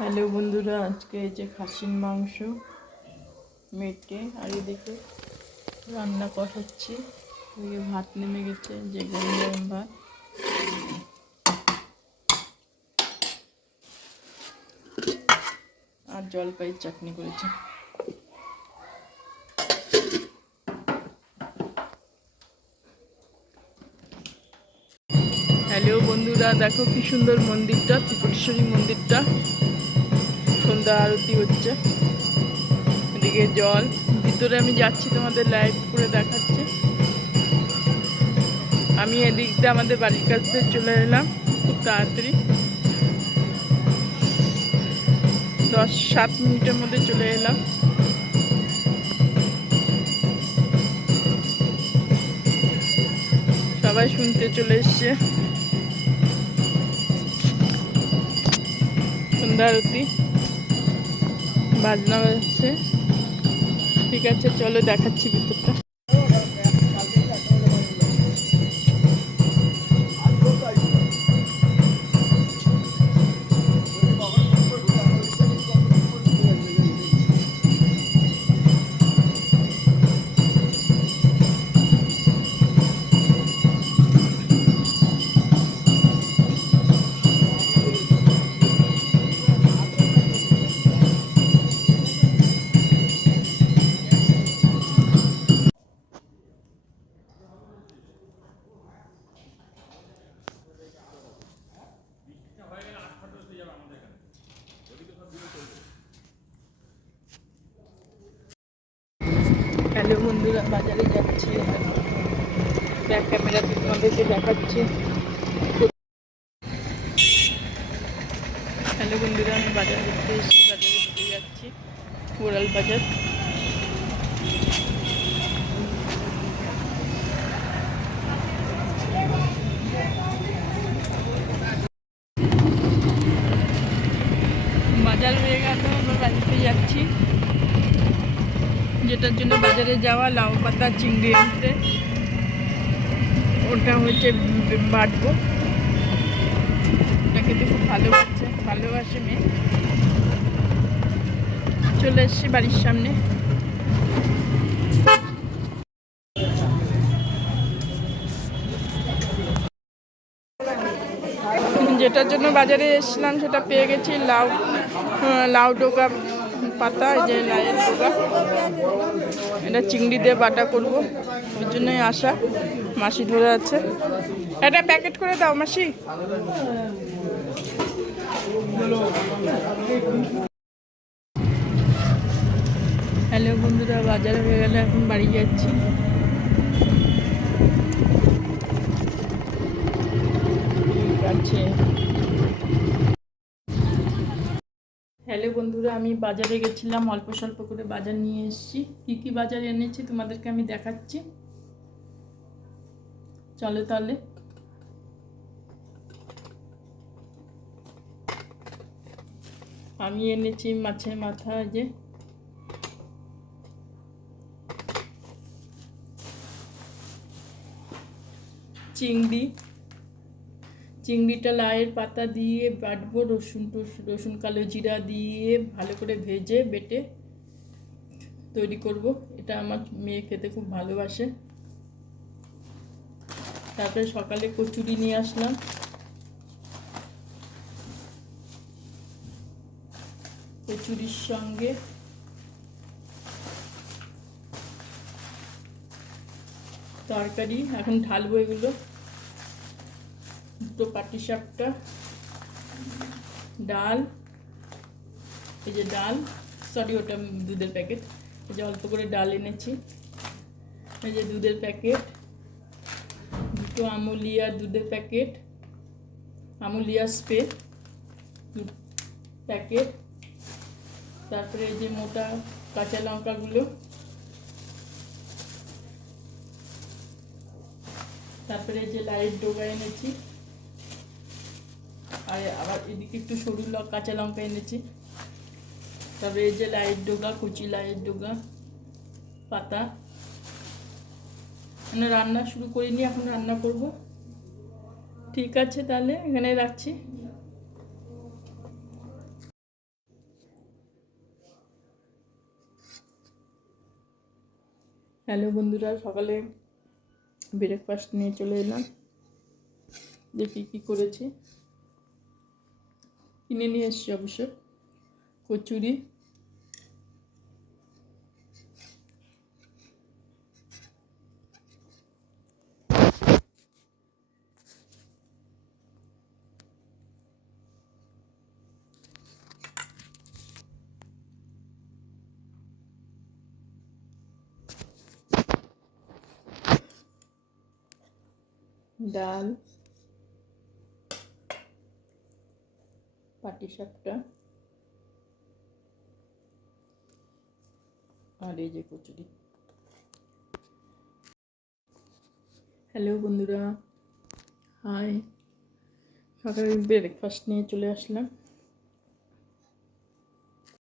Hello বন্ধুরা, আজকে এই যে খাসির মাংস মেটে আর এদিকে রান্না কষাচ্ছি। এদিকে ভাত নেমে গেছে, যে গরম গরম ভাত। আর জলপাইয়ের চাটনি করেছে। হ্যালো বন্ধুরা, দেখো কি সুন্দর মন্দিরটা, ত্রিপুরেশ্বরী মন্দিরটা। সন্ধ্যা আরতি হচ্ছে, এদিকে জল। ভিতরে আমি যাচ্ছি, তোমাদের লাইভ করে দেখাচ্ছি। আমি এদিক দিয়ে আমাদের বাড়ির কাছে চলে এলাম খুব তাড়াতাড়ি, 10-7 মিনিটের মধ্যে চলে এলাম। সবাই শুনতে চলে এসছে সন্ধ্যা আরতি, বাজনা বাজছে। ঠিক আছে, চলো দেখাচ্ছি ভিতরটা। হ্যালো বন্ধুরা, বাজারে যাচ্ছি, ব্যাক ক্যামেরাতে তোমাদেরকে দেখাচ্ছি। হ্যালো বন্ধুরা, আমি বাজার করতে এসেছি, বাজারে ঘুরতে যাচ্ছি, গোড়াল বাজার। বাজার হয়ে গেল, আমরা বাড়িতে যাচ্ছি। যেটার জন্য বাজারে যাওয়া, লাউ পাতা চিংড়ি আনতে, ওটা হচ্ছে বাটবো। ওটা খেতে খুব ভালোবাসে মেয়ে। চলে এসছি বাড়ির সামনে। যেটার জন্য বাজারে এসেছিলাম সেটা পেয়ে গেছি, লাউ ডোকা পাতা, এই যে লাউয়ের ডোকা। এটা চিংড়ি দিয়ে বাটা করব, ওই জন্যই আসা। মাসি ধরে আছে, এটা প্যাকেট করে দাও মাসি। হ্যালো বন্ধুরা, বাজার হয়ে গেলে এখন বাড়ি যাচ্ছি। ঠিক আছে। হ্যালো বন্ধুরা, আমি বাজারে গেছিলাম, অল্প স্বল্প করে বাজার নিয়ে এসেছি। কী কী বাজার এনেছি তোমাদেরকে আমি দেখাচ্ছি, চলো তাহলে। আমি এনেছি মাছের মাথা, যে চিংড়িটা লাউয়ের পাতা দিয়ে বাটবো, রসুন কালো জিরা দিয়ে ভালো করে ভেজে বেটে তৈরি করব। এটা আমার মেয়ে খেতে খুব ভালোবাসে। তারপরে সকালে কচুরি নিয়ে আসলাম, কচুরির সঙ্গে তরকারি। এখন ঢালবো এগুলো। দুটো পাটি সাপটা, ডাল, এই যে ডাল, সরি ওটা দুধের প্যাকেট। এই যে অল্প করে ডাল এনেছি, এই যে দুধের প্যাকেট, দুটো আমুলিয়া দুধের প্যাকেট, আমুলিয়া স্প্রে প্যাকেট। তারপরে এই যে মোটা কাঁচা লঙ্কাগুলো, তারপরে এই যে লাইট ডোগা এনেছি, আর আবার এদিকে একটু সরু কাঁচা লঙ্কা এনেছি। তারপরে এই যে লাইট ডোগা, কুচি লাইট ডোগা পাতা। মানে রান্না শুরু করিনি, এখন রান্না করব। ঠিক আছে, তাহলে এখানে রাখছি। হ্যালো বন্ধুরা, সকালে ব্রেকফাস্ট নিয়ে চলে এলাম। দেখি কী করেছি। কিনে নিয়ে এসছি অবশ্য কচুরি, ডাল, পাটিসাপটা আর এই যে কচুরি। হ্যালো বন্ধুরা, হাই। সকালে ব্রেকফাস্ট নিয়ে চলে আসলাম।